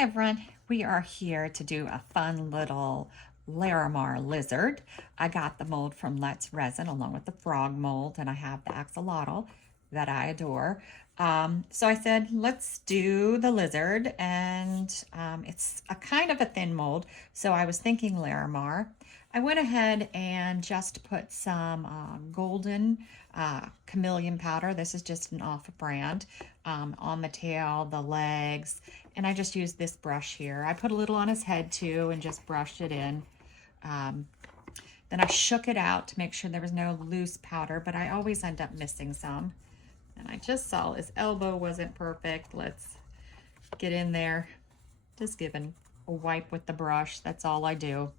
Hi everyone, we are here to do a fun little Larimar lizard. I got the mold from Let's Resin along with the frog mold, and I have the axolotl that I adore. So I said, let's do the lizard, and it's a kind of a thin mold, so I was thinking Larimar. I went ahead and just put some golden chameleon powder. This is just an off brand on the tail, the legs, and I just used this brush here. I put a little on his head too and just brushed it in. Um, then I shook it out to make sure there was no loose powder, but I always end up missing some. And I just saw his elbow wasn't perfect. Let's get in there. Just giving a wipe with the brush. That's all I do.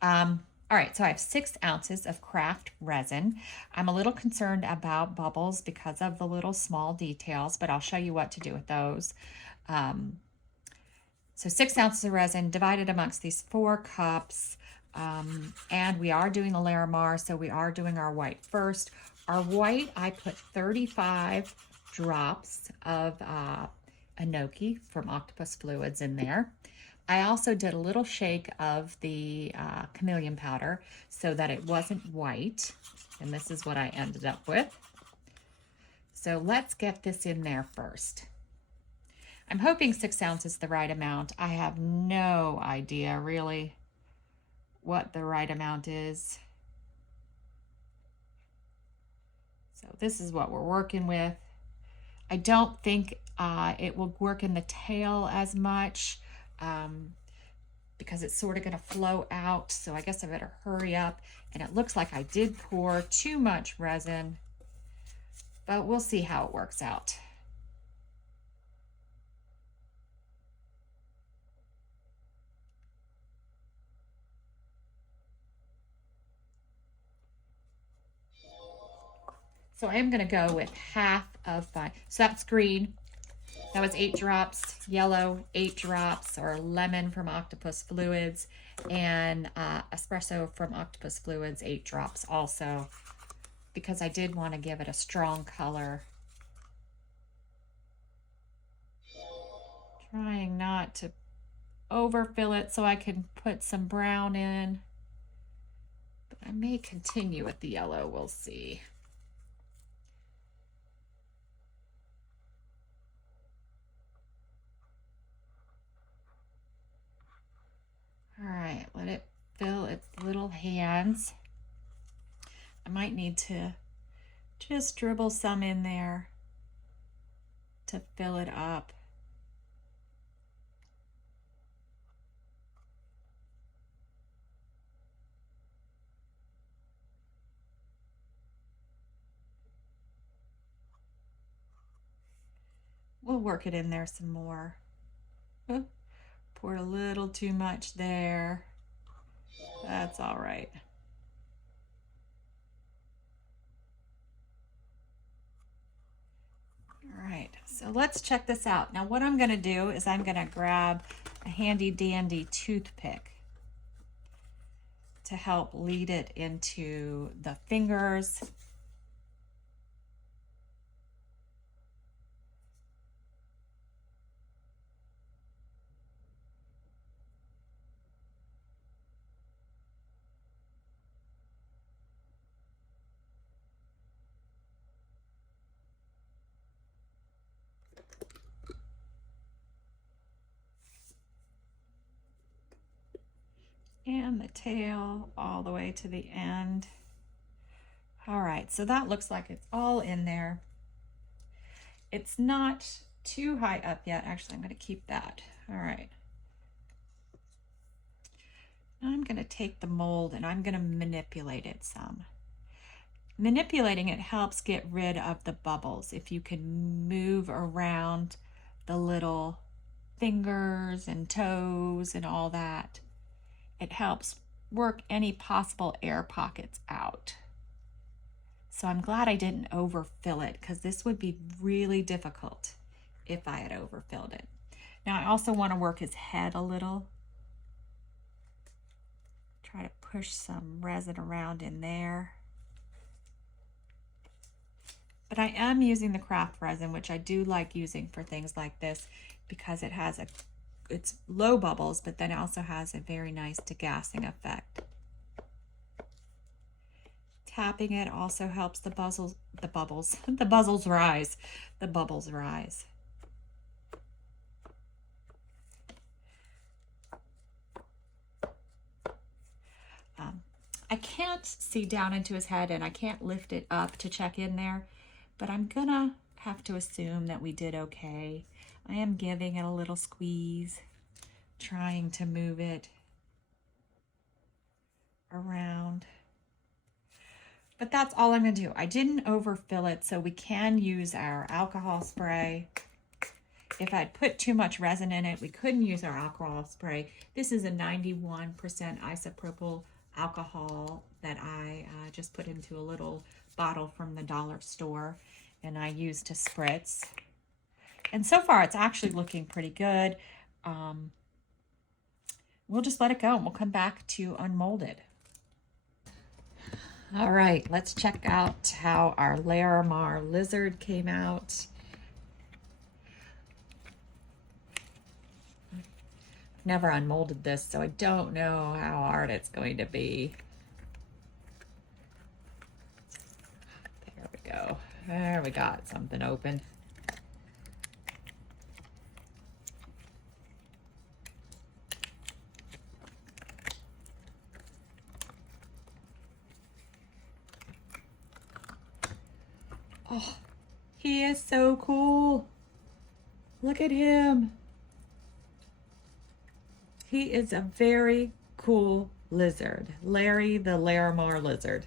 All right, so I have 6 ounces of craft resin. I'm a little concerned about bubbles because of the little small details, but I'll show you what to do with those. So 6 ounces of resin divided amongst these 4 cups. And we are doing the Larimar, so we are doing our white first. Our white, I put 35 drops of Enoki from Octopus Fluids in there. I also did a little shake of the chameleon powder so that it wasn't white. And this is what I ended up with. So let's get this in there first. I'm hoping 6 ounces is the right amount. I have no idea really what the right amount is. So this is what we're working with. I don't think it will work in the tail as much because it's sort of going to flow out. So I guess I better hurry up. And it looks like I did pour too much resin, but we'll see how it works out. So I am going to go with half of my, so that's green. That was 8 drops, yellow, 8 drops, or lemon from Octopus Fluids, and espresso from Octopus Fluids, 8 drops also, because I did want to give it a strong color. Trying not to overfill it so I can put some brown in. But I may continue with the yellow, we'll see. All right, let it fill its little hands. I might need to just dribble some in there to fill it up. We'll work it in there some more. Oh, poured a little too much there. That's all right. All right, so let's check this out. Now what I'm going to do is I'm going to grab a handy dandy toothpick to help lead it into the fingers. And the tail all the way to the end. All right, so that looks like it's all in there. It's not too high up yet. Actually, I'm going to keep that. All right. Now I'm going to take the mold and I'm going to manipulate it some. Manipulating it helps get rid of the bubbles. If you can move around the little fingers and toes and all that, it helps work any possible air pockets out. So I'm glad I didn't overfill it because this would be really difficult if I had overfilled it. Now I also want to work his head a little. Try to push some resin around in there. But I am using the craft resin, which I do like using for things like this because it has a it's low bubbles, but then it also has a very nice degassing effect. Tapping it also helps the bubbles rise. The bubbles rise. I can't see down into his head and I can't lift it up to check in there, but I'm gonna have to assume that we did okay. I am giving it a little squeeze, trying to move it around. But that's all I'm gonna do. I didn't overfill it, so we can use our alcohol spray. If I'd put too much resin in it, we couldn't use our alcohol spray. This is a 91% isopropyl alcohol that I just put into a little bottle from the dollar store and I used to spritz. And so far it's actually looking pretty good. We'll just let it go and we'll come back to unmolded. All right, let's check out how our Larimar lizard came out. Never unmolded this, so I don't know how hard it's going to be. There we go. There we got something open. Oh, he is so cool. Look at him. He is a very cool lizard. Larry the Larimar lizard.